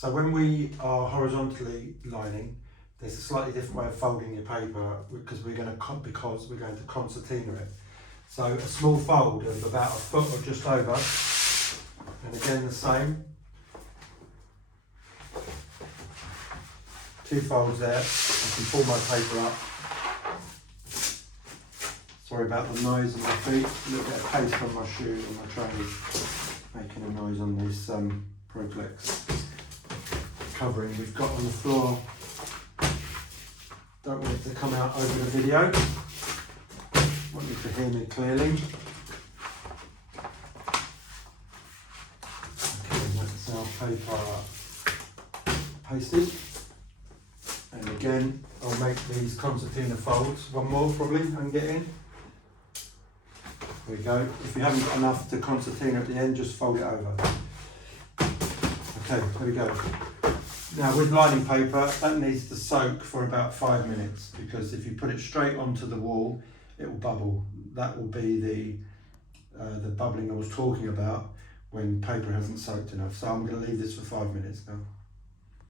So when we are horizontally lining, there's a slightly different way of folding your paper because we're going to concertina it. So a small fold of about a foot or just over, and again the same. 2 folds there. I can pull my paper up. Sorry about the noise of my feet. A little bit of paste on my shoe and my trolley, making a noise on this Projects covering we've got on the floor. Don't want it to come out over the video. Want you to hear me clearly. Okay, that's our paper pasted. And again, I'll make these concertina folds. One more probably I can get in. There we go. If you haven't got enough to concertina at the end, just fold it over. Okay, there we go. Now with lining paper, that needs to soak for about 5 minutes, because if you put it straight onto the wall, it will bubble. That will be the bubbling I was talking about when paper hasn't soaked enough. So I'm going to leave this for 5 minutes now.